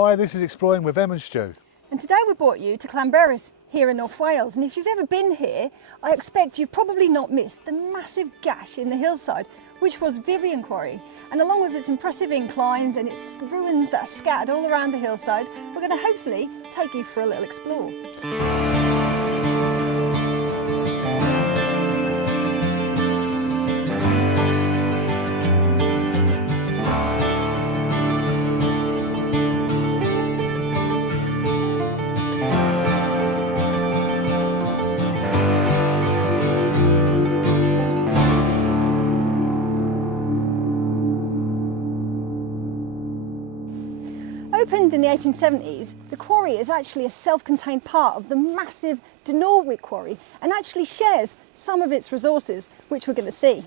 Hi, this is Exploring with Em and Stu. And today we brought you to Llanberis here in North Wales. And if you've ever been here, I expect you've probably not missed the massive gash in the hillside, which was Vivian Quarry. And along with its impressive inclines and its ruins that are scattered all around the hillside, we're going to hopefully take you for a little explore. Opened in the 1870s, the quarry is actually a self-contained part of the massive Dinorwic quarry and actually shares some of its resources, which we're going to see.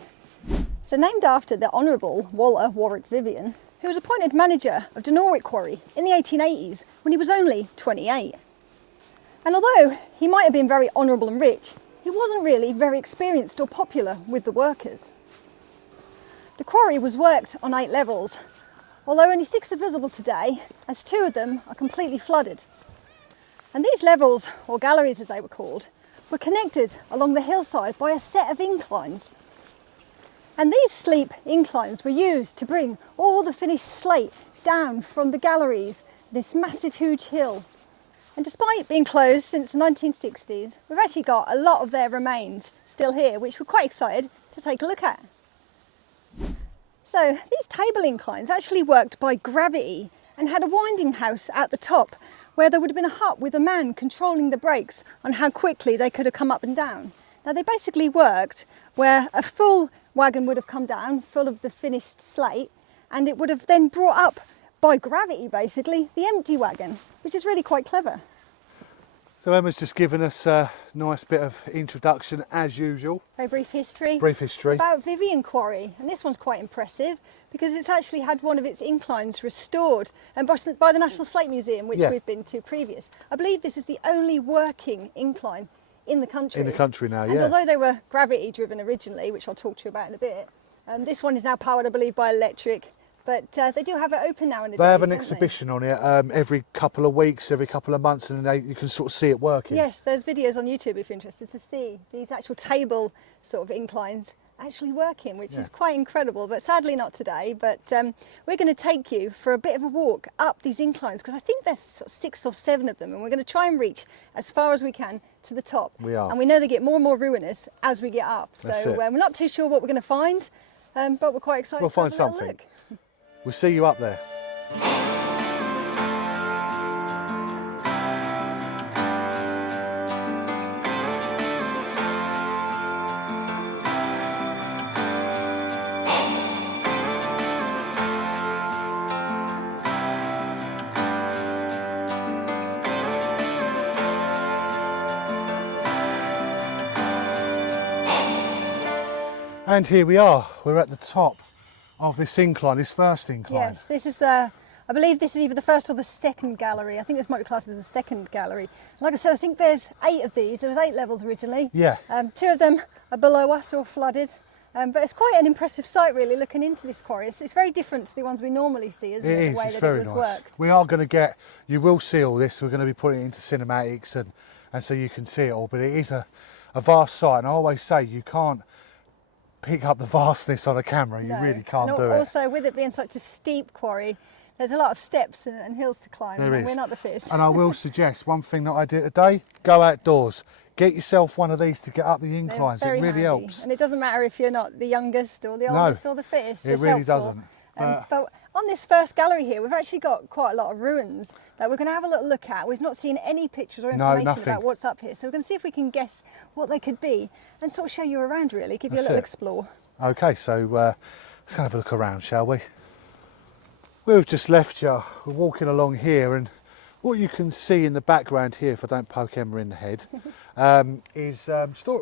So named after the Honourable Walter Warwick Vivian, who was appointed manager of Dinorwic quarry in the 1880s when he was only 28. And although he might have been very honourable and rich, he wasn't really very experienced or popular with the workers. The quarry was worked on 8 levels, although only 6 are visible today, as 2 of them are completely flooded. And these levels, or galleries as they were called, were connected along the hillside by a set of inclines. And these steep inclines were used to bring all the finished slate down from the galleries, this massive huge hill. And despite being closed since the 1960s, we've actually got a lot of their remains still here, which we're quite excited to take a look at. So these table inclines actually worked by gravity and had a winding house at the top where there would have been a hut with a man controlling the brakes on how quickly they could have come up and down. Now they basically worked where a full wagon would have come down full of the finished slate, and it would have then brought up by gravity basically the empty wagon, which is really quite clever. So Emma's just given us a nice bit of introduction as usual. Very brief history. Brief history. About Vivian Quarry, and this one's quite impressive because it's actually had one of its inclines restored and by the National Slate Museum, which we've been to previous. I believe this is the only working incline in the country. In the country now, and although they were gravity driven originally, which I'll talk to you about in a bit, this one is now powered, I believe, by electric. But they do have it open now in the They have an exhibition on it every couple of weeks, every couple of months, and you can sort of see it working. Yes, there's videos on YouTube if you're interested to see these actual table sort of inclines actually working, which is quite incredible, but sadly not today. But we're going to take you for a bit of a walk up these inclines because I think there's sort of 6 or 7 of them, and we're going to try and reach as far as we can to the top. We are. And we know they get more and more ruinous as we get up. So we're not too sure what we're going to find, but we're quite excited to have a little look. We'll see you up there. And here we are, we're at the top of this incline, this first incline. Yes, this is I believe this is either the first or the second gallery. I think this might be classed as the second gallery. Like I said, I think there's 8 of these. There was 8 levels originally. Yeah. 2 of them are below us or flooded. But it's quite an impressive sight really looking into this quarry. It's very different to the ones we normally see, isn't it? The way that it was worked. We are going to get, you will see all this, we're going to be putting it into cinematics and so you can see it all, but it is a vast sight, and I always say you can't pick up the vastness on a camera, you really can't do it. Also, with it being such a steep quarry, there's a lot of steps and hills to climb, and we're not the fittest. And I will suggest one thing that I did today: go outdoors, get yourself one of these to get up the inclines. It really helps. And it doesn't matter if you're not the youngest or the oldest or the fittest. It really doesn't. But on this first gallery here, we've actually got quite a lot of ruins that we're going to have a little look at. We've not seen any pictures or information about what's up here, so we're going to see if we can guess what they could be and sort of show you around really, give you a little explore. Okay, so let's have a look around, shall we? We've just left you, we're walking along here, and what you can see in the background here, if I don't poke Emma in the head,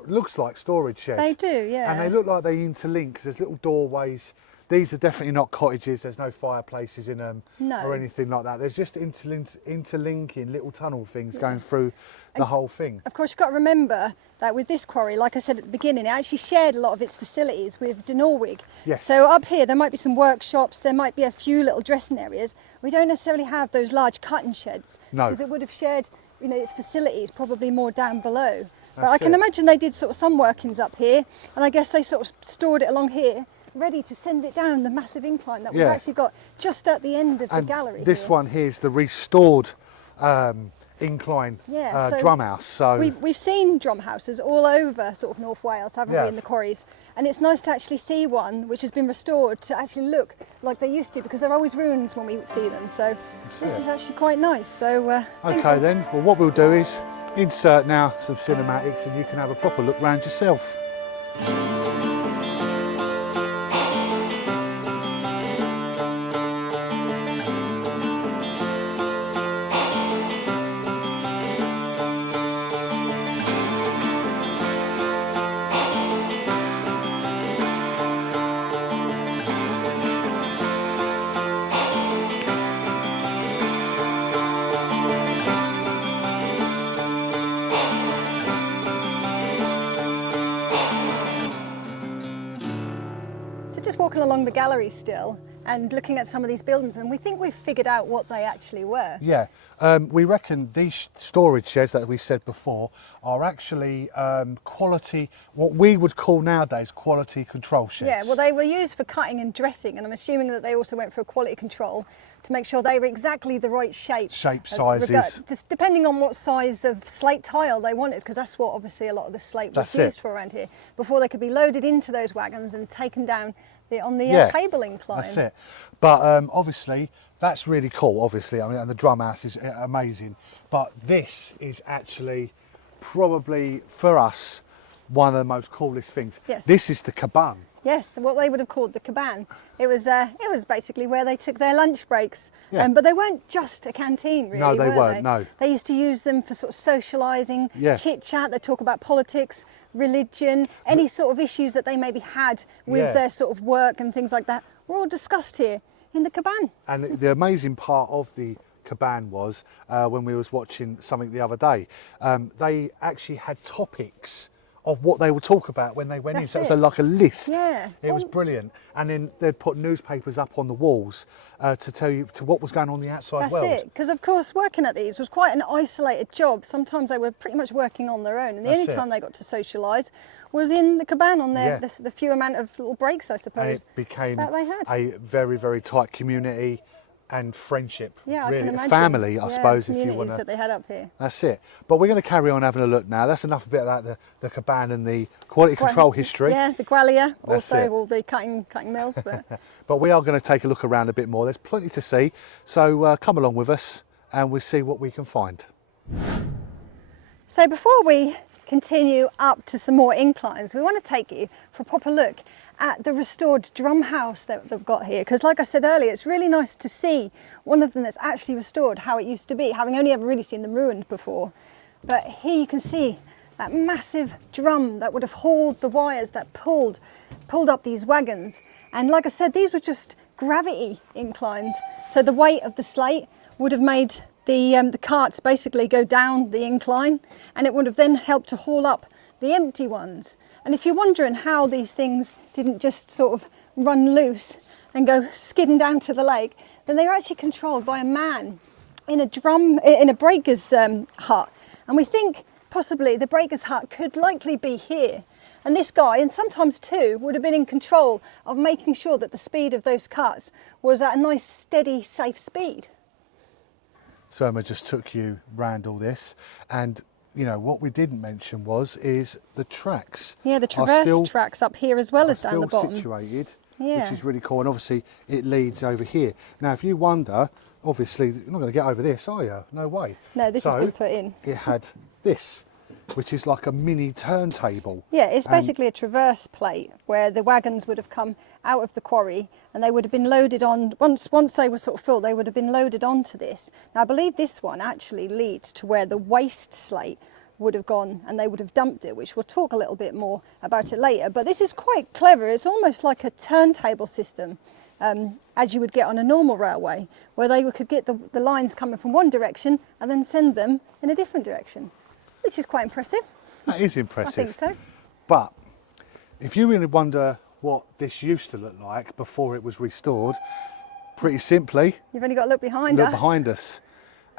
looks like storage sheds. They do, yeah. And they look like they interlink, because there's little doorways These are definitely not cottages. There's no fireplaces in them No. or anything like that. There's just interlinking little tunnel things going through the whole thing. Of course, you've got to remember that with this quarry, like I said at the beginning, it actually shared a lot of its facilities with Dinorwig. Yes. So up here, there might be some workshops, there might be a few little dressing areas. We don't necessarily have those large cutting sheds. No. Because it would have shared, you know, its facilities probably more down below. But That's I can it. imagine they did sort of some workings up here, and I guess they sort of stored it along here, ready to send it down the massive incline that we've Yeah. actually got just at the end of the And gallery. this here. one here is the restored incline Yeah, so drum house. So We've seen drum houses all over sort of North Wales, haven't Yeah. we, in the quarries? And it's nice to actually see one which has been restored to actually look like they used to, because they're always ruins when we see them. So this it. is actually quite nice. So okay then, well what we'll do is insert now some cinematics and you can have a proper look round yourself. So just walking along the gallery still and looking at some of these buildings, and we think we've figured out what they actually were. Yeah, we reckon these storage sheds that we said before are actually quality, what we would call nowadays quality control sheds. Yeah, well, they were used for cutting and dressing, and I'm assuming that they also went for a quality control to make sure they were exactly the right shape. Sizes. Just depending on what size of slate tile they wanted, because that's what obviously a lot of the slate was That's it. used for around here, before they could be loaded into those wagons and taken down on the Yeah, table incline. That's it. But obviously, that's really cool, obviously. I mean, and the drum house is amazing. But this is actually probably, for us, one of the most coolest things. Yes. This is the caban. Yes, what they would have called the caban. It was basically where they took their lunch breaks. Yeah. But they weren't just a canteen, really. No, they were weren't, they? no. They used to use them for sort of socialising, Yeah. chit chat. They talk about politics, religion, any sort of issues that they maybe had with Yeah. their sort of work and things like that were all discussed here in the caban. And the amazing part of the caban was when we was watching something the other day, they actually had topics of what they would talk about when they went in. That's So it it. was like a list. Yeah. It was brilliant. And then they'd put newspapers up on the walls to tell you what was going on in the outside That's world. it, because of course working at these was quite an isolated job. Sometimes they were pretty much working on their own, and the That's only it. time they got to socialise was in the caban on their Yeah. the few amount of little breaks, I And suppose, it became that they had. a very, very tight community and friendship. Yeah, I really. can imagine. Family, I Yeah, suppose, if you communities want to. that they had up here. That's it. But we're going to carry on having a look now. That's enough a bit about the caban and the quality control history. Yeah, the Gwalia, That's also it. all the cutting mills. But But we are going to take a look around a bit more. There's plenty to see. So come along with us and we'll see what we can find. so before we continue up to some more inclines, we want to take you for a proper look at the restored drum house that they've got here, because like I said earlier, it's really nice to see one of them that's actually restored how it used to be, having only ever really seen them ruined before. But here you can see that massive drum that would have hauled the wires that pulled up these wagons. And like I said, these were just gravity inclines, so the weight of the slate would have made the carts basically go down the incline, and it would have then helped to haul up the empty ones. And if you're wondering how these things didn't just sort of run loose and go skidding down to the lake, then they were actually controlled by a man in a breaker's hut. And we think possibly the breaker's hut could likely be here. And this guy, and sometimes two, would have been in control of making sure that the speed of those carts was at a nice, steady, safe speed. So Emma just took you round all this, and you know what we didn't mention is the tracks. Yeah, the are traverse still- tracks up here as well are as down the still bottom. situated, Yeah. which is really cool, and obviously it leads over here. Now if you wonder, obviously you're not going to get over this, are you? No way. No, this has been put in. It had this, which is like a mini turntable. Yeah, it's And- basically a traverse plate where the wagons would have come out of the quarry and they would have been loaded on, once they were sort of full, they would have been loaded onto this. Now I believe this one actually leads to where the waste slate would have gone and they would have dumped it, which we'll talk a little bit more about it later. But this is quite clever. It's almost like a turntable system, as you would get on a normal railway, where they could get the lines coming from one direction and then send them in a different direction, which is quite impressive. That is impressive. I think so. But if you really wonder what this used to look like before it was restored, pretty simply, You've only got to look behind us. look behind us.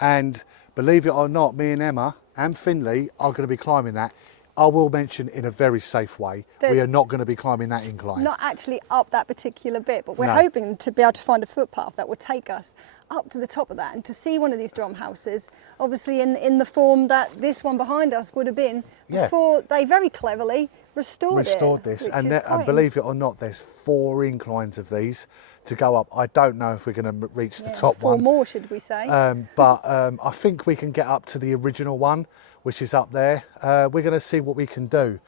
And believe it or not, me and Emma and Finley are going to be climbing that. I will mention in a very safe way, we are not going to be climbing that incline. Not actually up that particular bit, but we're No. hoping to be able to find a footpath that will take us up to the top of that and to see one of these drum houses, obviously in the form that this one behind us would have been before they very cleverly restored this. which And, is and believe it or not, there's 4 inclines of these to go up. I don't know if we're going to reach the top 4 one. more, should we say. But I think we can get up to the original one, which is up there. We're going to see what we can do.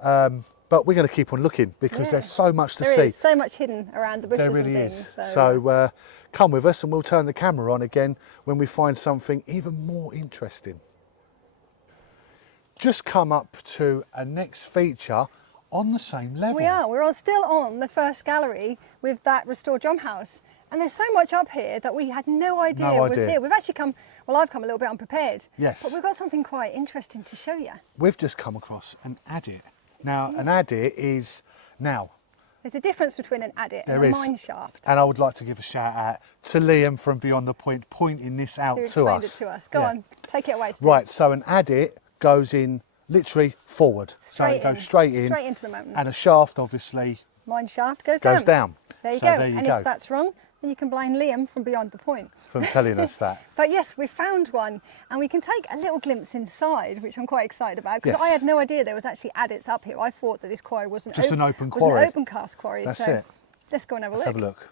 But we're going to keep on looking because there's so much to see. There is so much hidden around the bushes. There really and things, is. So Come with us and we'll turn the camera on again when we find something even more interesting. Just come up to a next feature on the same level. we are. We're still on the first gallery with that restored drum house. And there's so much up here that we had no idea was here. We've actually come, well, I've come a little bit unprepared. Yes. But we've got something quite interesting to show you. We've just come across an adit. Now, an adit is There's a difference between an adit and There a is. mine shaft. and I would like to give a shout out to Liam from Beyond the Point, pointing this out Who to explained us. it to us. Go Yeah. on, take it away, Steve. Right, so an adit goes in literally forward. so it goes straight in. Straight into the mountain. And a shaft obviously Mine shaft goes goes down. down. There you So go. there you and go. if that's wrong, then you can blame Liam from Beyond the Point. From telling us that. But yes, we found one and we can take a little glimpse inside, which I'm quite excited about because I Yes. had no idea there was actually adits up here. I thought that this quarry was an Just an open was an quarry. open cast quarry. That's so it. let's go and have a Let's look. have a look.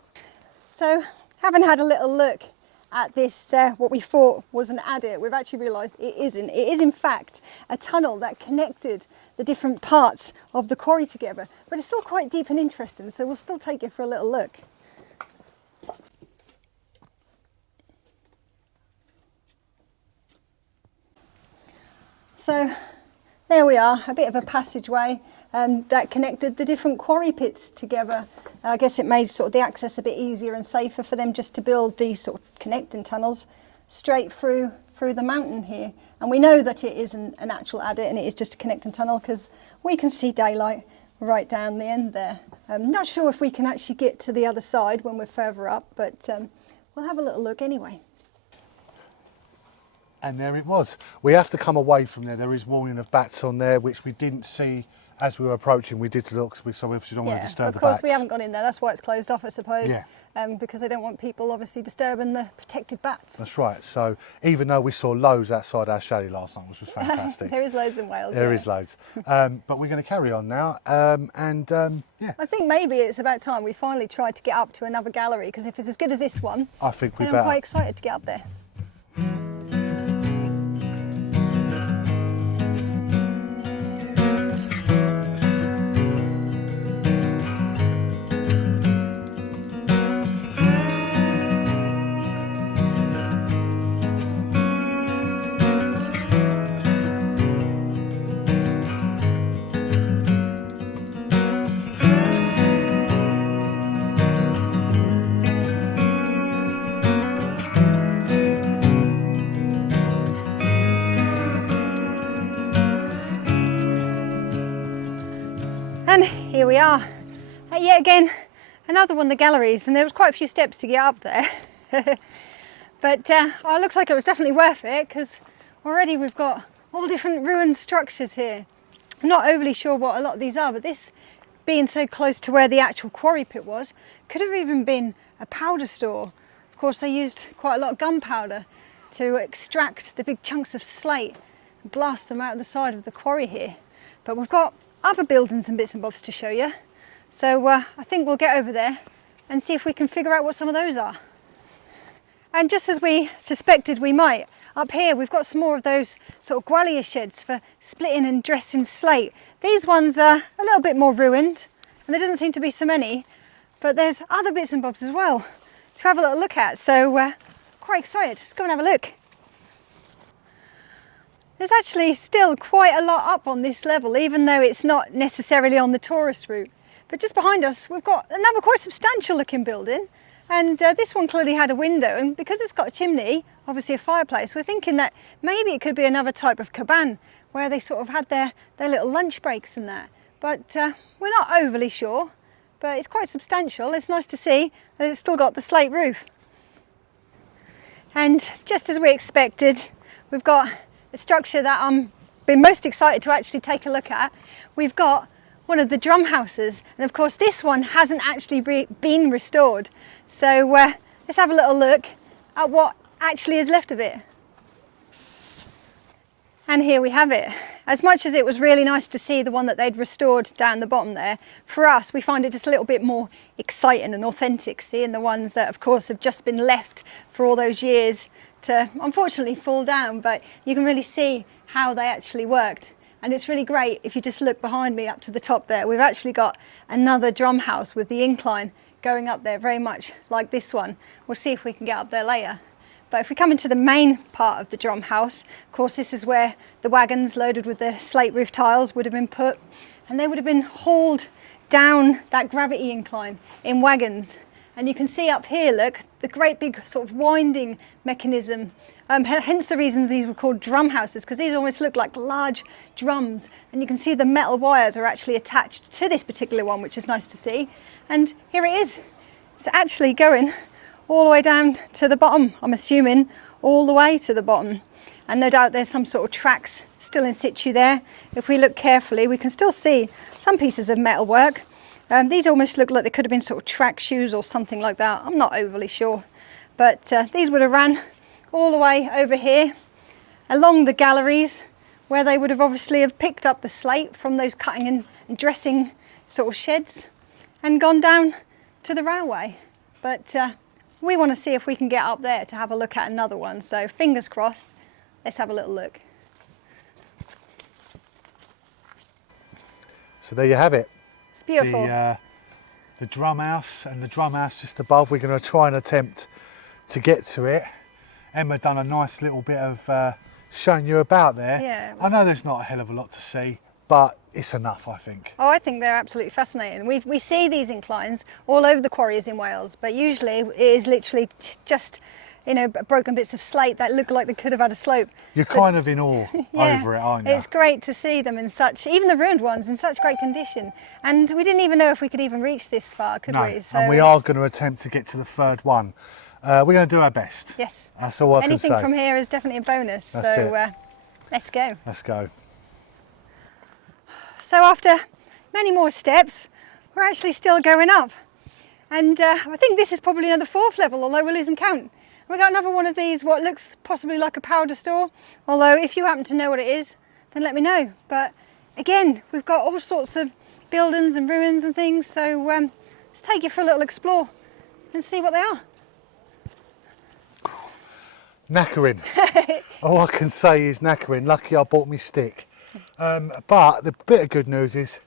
So, having had a little look at this, what we thought was an adit, we've actually realised it isn't. It is in fact a tunnel that connected the different parts of the quarry together, but it's still quite deep and interesting, so we'll still take you for a little look. So there we are, a bit of a passageway that connected the different quarry pits together. I guess it made sort of the access a bit easier and safer for them just to build these sort of connecting tunnels straight through the mountain here. And we know that it isn't an actual adit and it is just a connecting tunnel because we can see daylight right down the end there. I'm not sure if we can actually get to the other side when we're further up, but we'll have a little look anyway. And there it was. We have to come away from there. There is warning of bats on there, which we didn't see as we were approaching. We did look, so we obviously don't want to disturb the bats. Of course we haven't gone in there. That's why it's closed off, I suppose. Yeah. Because they don't want people obviously disturbing the protected bats. That's right. So even though we saw loads outside our chalet last night, which was fantastic. There is loads in Wales. There yeah. is loads. But we're going to carry on now. Yeah, I think maybe it's about time we finally tried to get up to another gallery because if it's as good as this one, I think we then I'm quite better. excited to get up there. And here we are, yet again, another one of the galleries, and there was quite a few steps to get up there. But oh, it looks like it was definitely worth it because already we've got all different ruined structures here. I'm not overly sure what a lot of these are, but this being so close to where the actual quarry pit was, could have even been a powder store. Of course, they used quite a lot of gunpowder to extract the big chunks of slate and blast them out of the side of the quarry here. But we've got other buildings and bits and bobs to show you. So I think we'll get over there and see if we can figure out what some of those are. And just as we suspected we might, up here we've got some more of those sort of gwalior sheds for splitting and dressing slate. These ones are a little bit more ruined and there doesn't seem to be so many, but there's other bits and bobs as well to have a little look at. So quite excited, let's go and have a look. there's actually still quite a lot up on this level, even though it's not necessarily on the tourist route. But just behind us, we've got another quite substantial looking building. And this one clearly had a window, and because it's got a chimney, obviously a fireplace, we're thinking that maybe it could be another type of cabin where they sort of had their little lunch breaks and that. But we're not overly sure, but it's quite substantial. It's nice to see that it's still got the slate roof. And just as we expected, we've got a structure that I'm been most excited to actually take a look at. We've got one of the drum houses, and of course this one hasn't actually been restored. So let's have a little look at what actually is left of it. And here we have it. As much as it was really nice to see the one that they'd restored down the bottom there, for us we find it just a little bit more exciting and authentic, seeing the ones that of course have just been left for all those years to unfortunately fall down, but you can really see how they actually worked. And it's really great if you just look behind me up to the top there. We've actually got another drum house with the incline going up there, very much like this one. We'll see if we can get up there later. But if we come into the main part of the drum house, of course this is where the wagons loaded with the slate roof tiles would have been put, and they would have been hauled down that gravity incline in wagons. And you can see up here, look, the great big sort of winding mechanism. Hence the reasons these were called drum houses, because these almost look like large drums, and you can see the metal wires are actually attached to this particular one, which is nice to see. And here it is. It's actually going all the way down to the bottom, I'm assuming all the way to the bottom. And no doubt there's some sort of tracks still in situ there. If we look carefully, we can still see some pieces of metal work. These almost look like they could have been sort of track shoes or something like that. I'm not overly sure. But these would have ran all the way over here along the galleries, where they would have obviously have picked up the slate from those cutting and dressing sort of sheds and gone down to the railway. But we want to see if we can get up there to have a look at another one. So fingers crossed, let's have a little look. So there you have it. It's beautiful. The drum house, and the drum house just above. We're going to try and attempt to get to it. Emma done a nice little bit of showing you about there. Yeah, I know there's not a hell of a lot to see, but it's enough, I think. Oh, I think they're absolutely fascinating. We see these inclines all over the quarries in Wales, but usually it is literally just, you know, broken bits of slate that look like they could have had a slope. You're kind of in awe over it, aren't you? It's great to see them in such, even the ruined ones, in such great condition. And we didn't even know if we could even reach this far, could we? So and we are going to attempt to get to the third one. We're going to do our best. Yes. That's all I can say. Anything from here is definitely a bonus. That's so it. Let's go. Let's go. So after many more steps, we're actually still going up. And I think this is probably another fourth level, although we're losing count. We've got another one of these, what looks possibly like a powder store. Although if you happen to know what it is, then let me know. But again, we've got all sorts of buildings and ruins and things. So let's take you for a little explore and see what they are. Knackering. All I can say is knackering. Lucky I bought me stick. But the bit of good news is,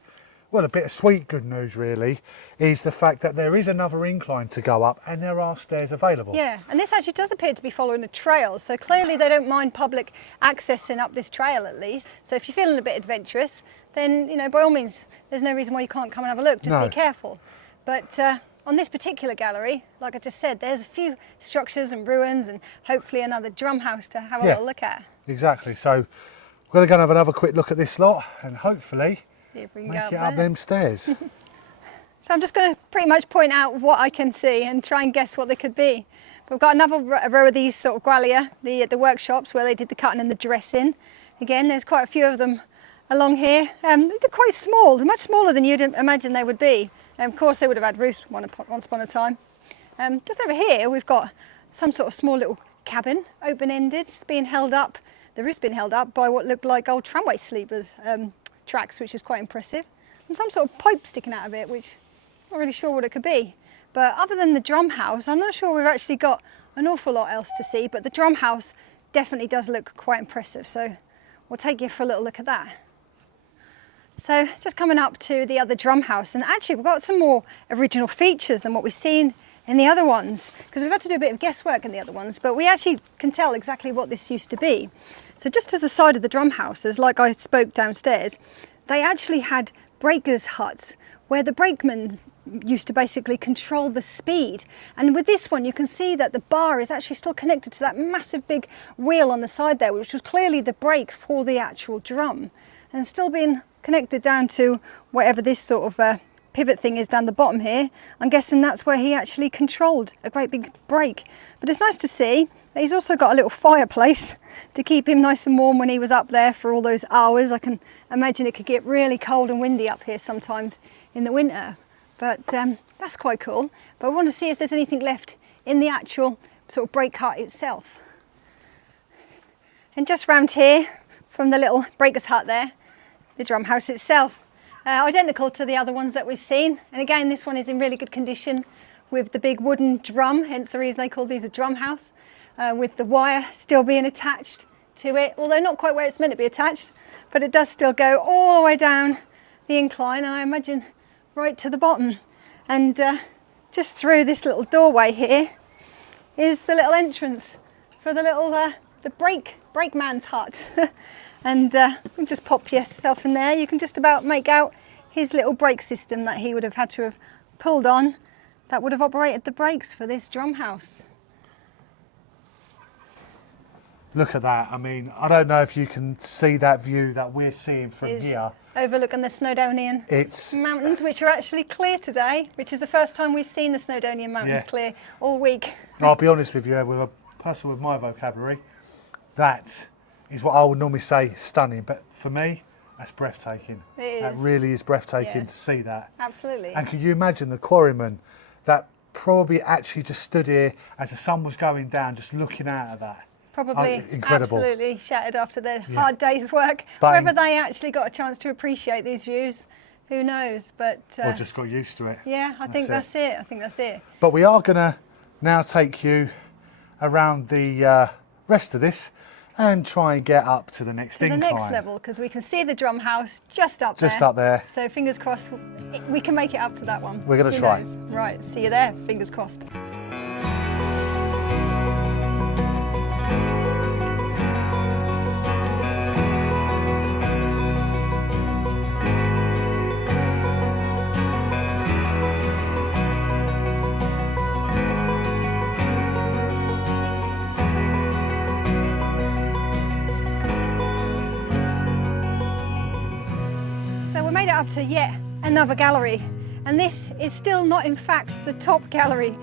well, a bit of sweet good news really, is the fact that there is another incline to go up and there are stairs available. Yeah, and this actually does appear to be following a trail, so clearly they don't mind public accessing up this trail at least. So if you're feeling a bit adventurous, then, you know, by all means, there's no reason why you can't come and have a look, just be careful. But on this particular gallery, like I just said, there's a few structures and ruins and hopefully another drum house to have a little look at. Exactly, so we're going to go and have another quick look at this lot and hopefully see if we can make get it up them stairs. So I'm just going to pretty much point out what I can see and try and guess what they could be. We've got another row of these sort of gwalia, the workshops where they did the cutting and the dressing. Again, there's quite a few of them along here. They're quite small, they're much smaller than you'd imagine they would be. Of course they would have had roofs once upon a time. Just over here we've got some sort of small little cabin, open-ended. It's being held up, the roof's been held up by what looked like old tramway sleepers tracks, which is quite impressive. And some sort of pipe sticking out of it, which I'm not really sure what it could be. But other than the drum house, I'm not sure we've actually got an awful lot else to see, but the drum house definitely does look quite impressive. So we'll take you for a little look at that. So just coming up to the other drum house, and actually we've got some more original features than what we've seen in the other ones, because we've had to do a bit of guesswork in the other ones, but we actually can tell exactly what this used to be. So just as the side of the drum houses, like I spoke downstairs, they actually had breakers' huts where the brakemen used to basically control the speed. And with this one, you can see that the bar is actually still connected to that massive big wheel on the side there, which was clearly the brake for the actual drum, and still being connected down to whatever this sort of pivot thing is down the bottom here. I'm guessing that's where he actually controlled a great big brake. But it's nice to see that he's also got a little fireplace to keep him nice and warm when he was up there for all those hours. I can imagine it could get really cold and windy up here sometimes in the winter, but that's quite cool. But I want to see if there's anything left in the actual sort of brake hut itself. And just round here from the little breaker's hut there, the drum house itself. Identical to the other ones that we've seen, and again this one is in really good condition with the big wooden drum, hence the reason they call these a drum house, with the wire still being attached to it, although not quite where it's meant to be attached, but it does still go all the way down the incline, and I imagine right to the bottom. And just through this little doorway here is the little entrance for the little the brakeman's hut. And you just pop yourself in there. You can just about make out his little brake system that he would have had to have pulled on that would have operated the brakes for this drum house. Look at that. I mean, I don't know if you can see that view that we're seeing from here. Overlooking the Snowdonian mountains, which are actually clear today, which is the first time we've seen the Snowdonian mountains clear all week. I'll be honest with you, with a person with my vocabulary, that is what I would normally say stunning, but for me, that's breathtaking. It is. That really is breathtaking to see that. Absolutely. And can you imagine the quarryman that probably actually just stood here as the sun was going down, just looking out of that? Probably incredible. Absolutely shattered after their hard day's work. Bang. Whether they actually got a chance to appreciate these views, who knows? But or just got used to it. Yeah, I think that's it. I think that's it. But we are going to now take you around the rest of this and try and get up to the next incline. The next level, because we can see the drum house just up there. Just up there. So fingers crossed we can make it up to that one. We're going to try. Knows? Right, see you there. Fingers crossed. Up to yet another gallery, and this is still not in fact the top gallery.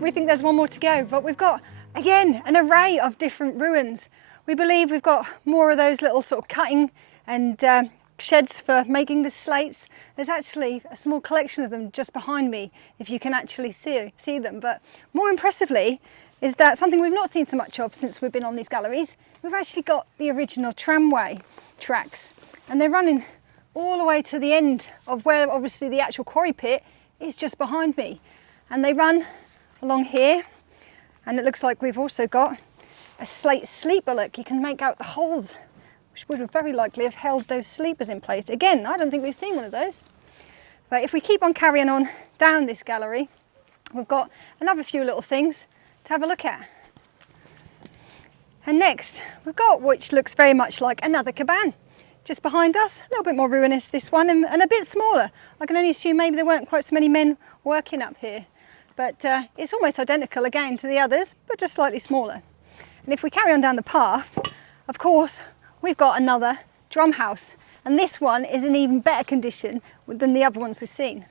We think there's one more to go, but we've got again an array of different ruins. We believe we've got more of those little sort of cutting and sheds for making the slates. There's actually a small collection of them just behind me if you can actually see them, but more impressively is that something we've not seen so much of since we've been on these galleries. We've actually got the original tramway tracks, and they're running all the way to the end of where obviously the actual quarry pit is just behind me, and they run along here, and it looks like we've also got a slate sleeper. Look, you can make out the holes which would have very likely have held those sleepers in place. Again, I don't think we've seen one of those, but if we keep on carrying on down this gallery, we've got another few little things to have a look at. And next we've got, which looks very much like another caban just behind us, a little bit more ruinous this one, and a bit smaller. I can only assume maybe there weren't quite so many men working up here, but it's almost identical again to the others, but just slightly smaller. And if we carry on down the path, of course we've got another drum house, and this one is in even better condition than the other ones we've seen.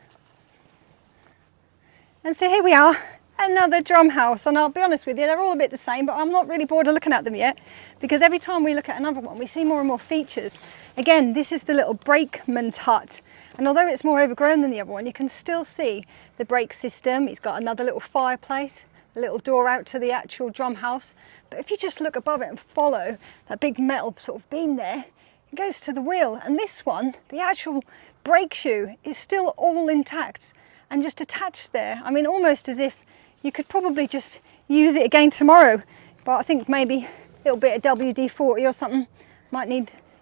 And so here we are, another drum house, and I'll be honest with you, they're all a bit the same, but I'm not really bored of looking at them yet, because every time we look at another one we see more and more features. Again, this is the little brakeman's hut, and although it's more overgrown than the other one, you can still see the brake system. It's got another little fireplace, a little door out to the actual drum house, but if you just look above it and follow that big metal sort of beam there, it goes to the wheel, and this one, the actual brake shoe, is still all intact and just attached there. I mean, almost as if you could probably just use it again tomorrow, but I think maybe a little bit of WD-40 or something might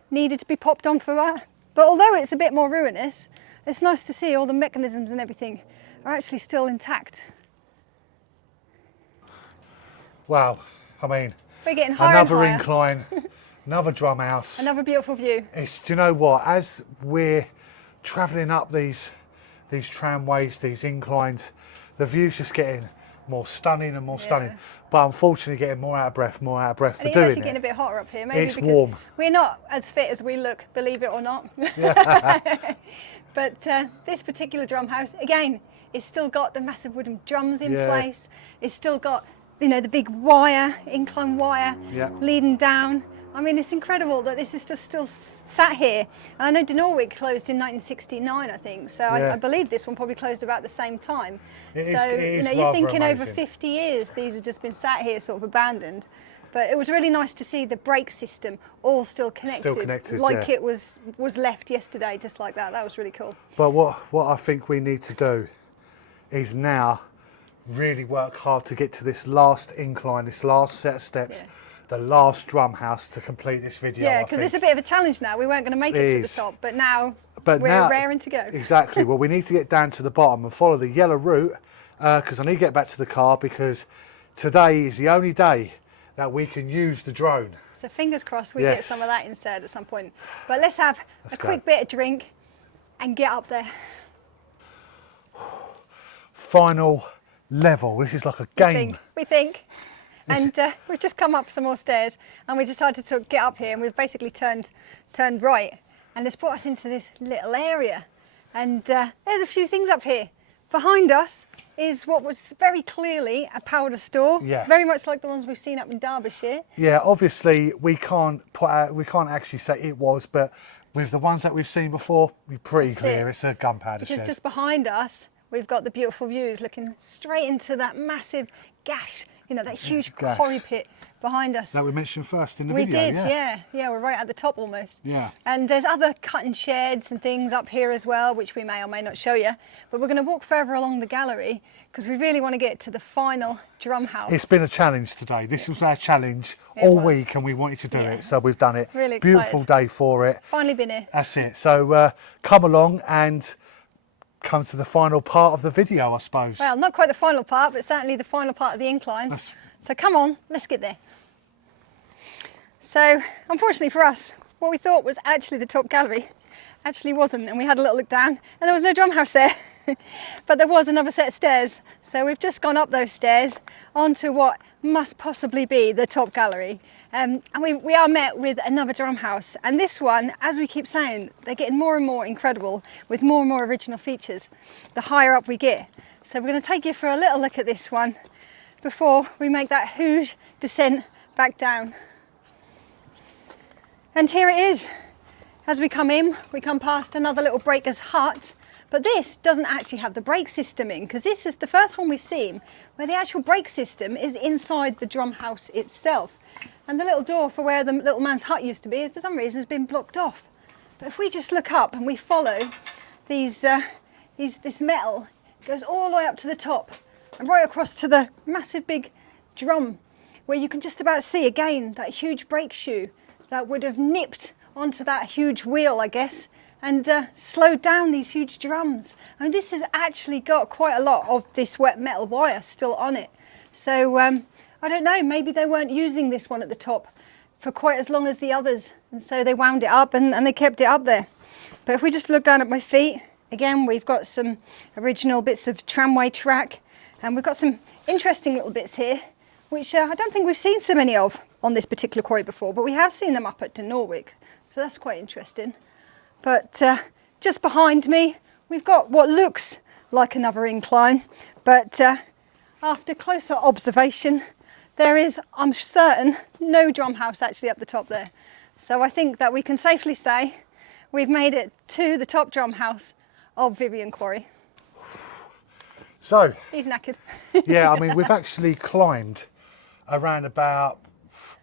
needed to be popped on for that. But although it's a bit more ruinous, it's nice to see all the mechanisms and everything are actually still intact. Wow, I mean, We're getting higher another and higher. incline, another drum house. Another beautiful view. It's, do you know what? As we're travelling up these tramways, these inclines, the view's just getting more stunning and more stunning. But unfortunately, getting more out of breath for And doing it's it. actually getting a bit hotter up here, maybe It's because warm. we're not as fit as we look, believe it or not. But this particular drum house, again, it's still got the massive wooden drums in place. It's still got, you know, the big wire, incline wire leading down. I mean, it's incredible that this is just still sat here. And I know Dinorwig closed in 1969, I think. So I believe this one probably closed about the same time. It so, is you know, you're thinking amazing. over 50 years, these have just been sat here sort of abandoned. But it was really nice to see the brake system all still connected, like it was left yesterday, just like that. That was really cool. But what I think we need to do is now really work hard to get to this last incline, this last set of steps, the last drum house to complete this video. Yeah, because it's a bit of a challenge now. We weren't going to make it to the top, but now we're raring to go. Exactly. Well, we need to get down to the bottom and follow the yellow route, because I need to get back to the car, because today is the only day that we can use the drone. So fingers crossed we get some of that instead at some point. But let's have a quick bit of drink and get up there. Final level. This is like a game. We think. And we've just come up some more stairs and we decided to get up here, and we've basically turned right, and it's brought us into this little area. And there's a few things up here. Behind us is what was very clearly a powder store, very much like the ones we've seen up in Derbyshire. Yeah, obviously we can't actually say it was, but with the ones that we've seen before, we're pretty clear it's a gunpowder shed. Because just behind us, we've got the beautiful views looking straight into that massive gash, you know, that huge quarry pit behind us. That we mentioned first in the video. We did, yeah, we're right at the top almost. Yeah. And there's other cutting sheds and things up here as well, which we may or may not show you. But we're going to walk further along the gallery because we really want to get to the final drum house. It's been a challenge today. This was our challenge all week, and we wanted to do it, so we've done it. Really excited. Beautiful day for it. Finally been here. That's it. So come along and come to the final part of the video, I suppose. Well, not quite the final part, but certainly the final part of the inclines. So come on, let's get there. So unfortunately for us, what we thought was actually the top gallery actually wasn't, and we had a little look down and there was no drum house there. But there was another set of stairs. So we've just gone up those stairs onto what must possibly be the top gallery. And we are met with another drum house, and this one, as we keep saying, they're getting more and more incredible with more and more original features the higher up we get. So we're going to take you for a little look at this one before we make that huge descent back down. And here it is. As we come in, we come past another little breaker's hut, but this doesn't actually have the brake system in, because this is the first one we've seen where the actual brake system is inside the drum house itself. And the little door for where the little man's hut used to be, for some reason, has been blocked off. But if we just look up and we follow this metal, it goes all the way up to the top and right across to the massive big drum, where you can just about see again that huge brake shoe that would have nipped onto that huge wheel, I guess, and slowed down these huge drums. I mean, this has actually got quite a lot of this wet metal wire still on it. So I don't know, maybe they weren't using this one at the top for quite as long as the others, and so they wound it up and they kept it up there. But if we just look down at my feet, again, we've got some original bits of tramway track, and we've got some interesting little bits here, which I don't think we've seen so many of on this particular quarry before, but we have seen them up at Dinorwig, so that's quite interesting. But just behind me, we've got what looks like another incline, but after closer observation, there is, I'm certain, no drum house actually up the top there. So I think that we can safely say we've made it to the top drum house of Vivian Quarry. So, he's knackered. Yeah, I mean, we've actually climbed around about,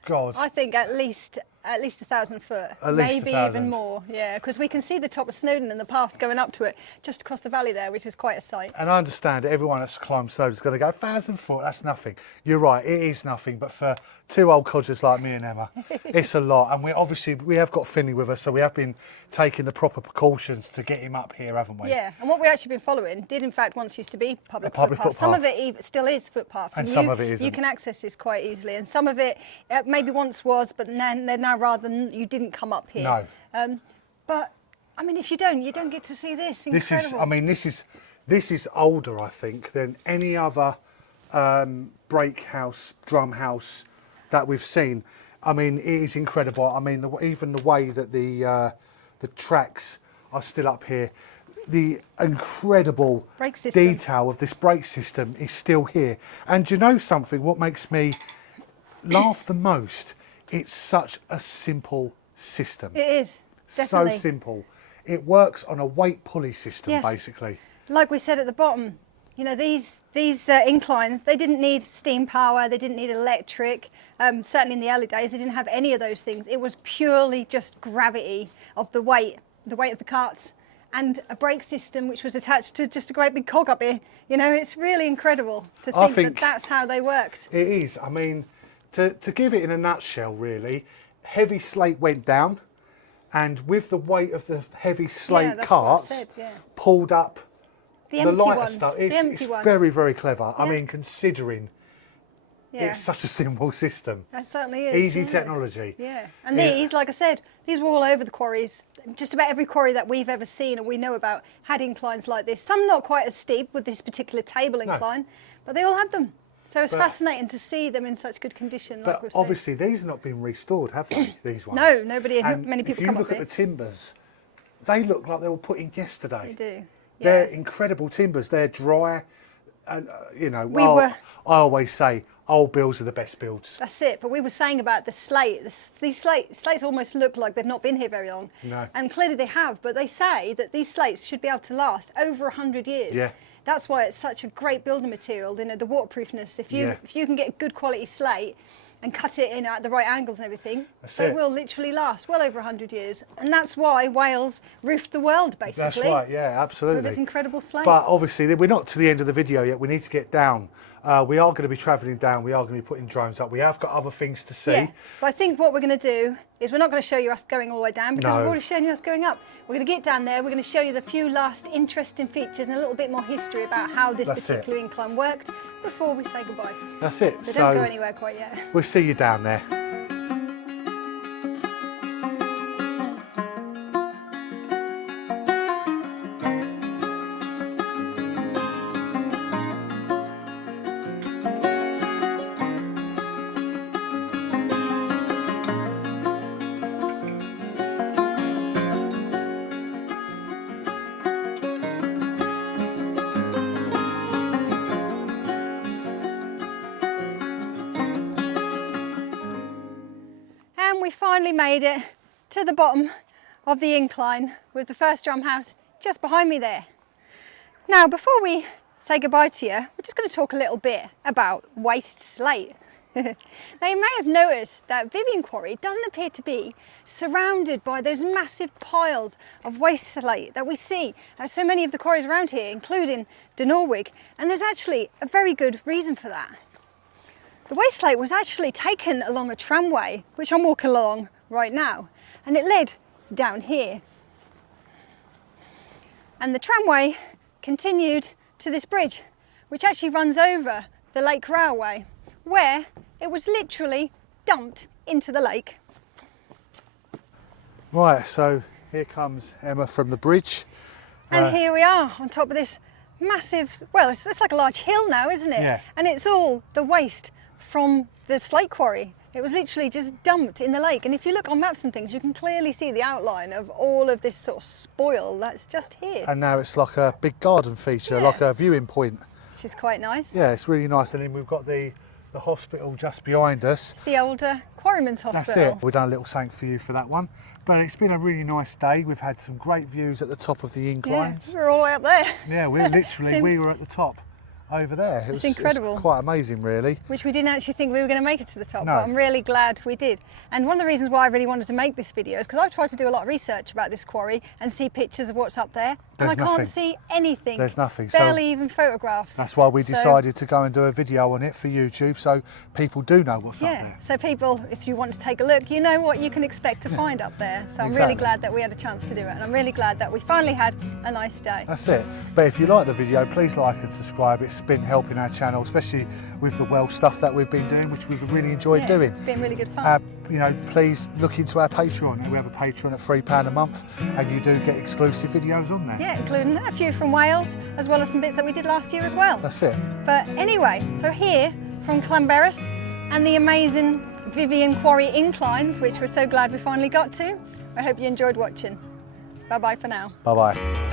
God, I think at least at least 1,000 foot, At least maybe 1,000. even more. Yeah, because we can see the top of Snowdon and the paths going up to it just across the valley there, which is quite a sight. And I understand everyone that's climbed Snowdon's going to go 1,000 foot. That's nothing. You're right. It is nothing. But for two old codgers like me and Emma, it's a lot. And we have got Finley with us, so we have been taking the proper precautions to get him up here, haven't we? Yeah, and what we've actually been following did in fact once used to be public public footpaths. Some of footpath. it still is footpaths, And some of it isn't. You can access this quite easily, and some of it maybe once was, but they're now rather than you didn't come up here. No. But I mean, if you don't get to see this. Incredible. This is older, I think, than any other brake house, drum house that we've seen. I mean, it is incredible. I mean, even the way that the tracks are still up here, the incredible Brake system. detail of this brake system is still here. And do you know something? What makes me laugh the most? It's such a simple system. It is, definitely. So simple. It works on a weight pulley system, Yes. basically. Like we said at the bottom, you know, these inclines, they didn't need steam power, they didn't need electric. Certainly in the early days, they didn't have any of those things. It was purely just gravity of the weight of the carts, and a brake system which was attached to just a great big cog up here. You know, it's really incredible to think that that's how they worked. It is. I mean, to give it in a nutshell, really, heavy slate went down, and with the weight of the heavy slate that's what I carts, said, yeah. pulled up The the empty lighter ones, stuff. the It's empty ones. very, very clever. I Yeah. mean, considering Yeah, it's such a simple system. that certainly is. Easy yeah. technology. Yeah, and Yeah. these, like I said, these were all over the quarries. Just about every quarry that we've ever seen and we know about had inclines like this. Some not quite as steep with this particular table incline, but they all had them. So it's fascinating to see them in such good condition. Like But we've seen. obviously, these have not been restored, have they? These ones. No, If many people you come look up at here. the timbers, they look like they were put in yesterday. They do. They're Yeah. incredible timbers. They're dry, and you know. I always say old builds are the best builds. That's it. But we were saying about the slate. These slates almost look like they've not been here very long. No. And clearly they have. But they say that these slates should be able to last over 100 years. Yeah. That's why it's such a great building material. You know, the waterproofness. If you can get good quality slate and cut it in at the right angles and everything, they will literally last well over 100 years. And that's why Wales roofed the world, basically. That's right. Yeah, absolutely. With its incredible slate. But obviously, we're not to the end of the video yet. We need to get down. We are going to be travelling down. We are going to be putting drones up. We have got other things to see. Yeah, but I think what we're going to do is we're not going to show you us going all the way down because we've already shown you us going up. We're going to get down there. We're going to show you the few last interesting features and a little bit more history about how this particular incline worked before we say goodbye. That's it. So don't go anywhere quite yet. We'll see you down there. We finally made it to the bottom of the incline with the first drum house just behind me there. Now, before we say goodbye to you, we're just going to talk a little bit about waste slate. Now, you may have noticed that Vivian Quarry doesn't appear to be surrounded by those massive piles of waste slate that we see at so many of the quarries around here, including Dinorwig, and there's actually a very good reason for that. The waste slate was actually taken along a tramway, which I'm walking along right now, and it led down here. And the tramway continued to this bridge, which actually runs over the Lake Railway, where it was literally dumped into the lake. Right, so here comes Emma from the bridge. And here we are on top of this massive, well, it's like a large hill now, isn't it? Yeah. And it's all the waste from the slate quarry. It was literally just dumped in the lake. And if you look on maps and things, you can clearly see the outline of all of this sort of spoil that's just here. And now it's like a big garden feature, like a viewing point. Which is quite nice. Yeah, it's really nice. And then we've got the hospital just behind us. It's the older Quarryman's Hospital. That's it. We've done a little thank for you for that one. But it's been a really nice day. We've had some great views at the top of the inclines. Yeah, we're all the way up there. Yeah, we're literally, we were at the top. over there. It's incredible. It's quite amazing, really. Which we didn't actually think we were going to make it to the top, No. but I'm really glad we did. And one of the reasons why I really wanted to make this video is because I've tried to do a lot of research about this quarry and see pictures of what's up there, and I can't see anything. There's nothing. Barely even photographs. That's why we decided to go and do a video on it for YouTube, so people do know what's up there. So people, if you want to take a look, you know what you can expect to find up there. So I'm really glad that we had a chance to do it, and I'm really glad that we finally had a nice day. That's it. But if you like the video, please like and subscribe. It's been helping our channel, especially with the Welsh stuff that we've been doing, which we've really enjoyed doing. It's been really good fun. You know, please look into our Patreon. We have a Patreon at £3 a month, and you do get exclusive videos on there. Yeah, including a few from Wales, as well as some bits that we did last year as well. That's it. But anyway, so here from Llanberis and the amazing Vivian Quarry inclines, which we're so glad we finally got to. I hope you enjoyed watching. Bye-bye for now. Bye-bye.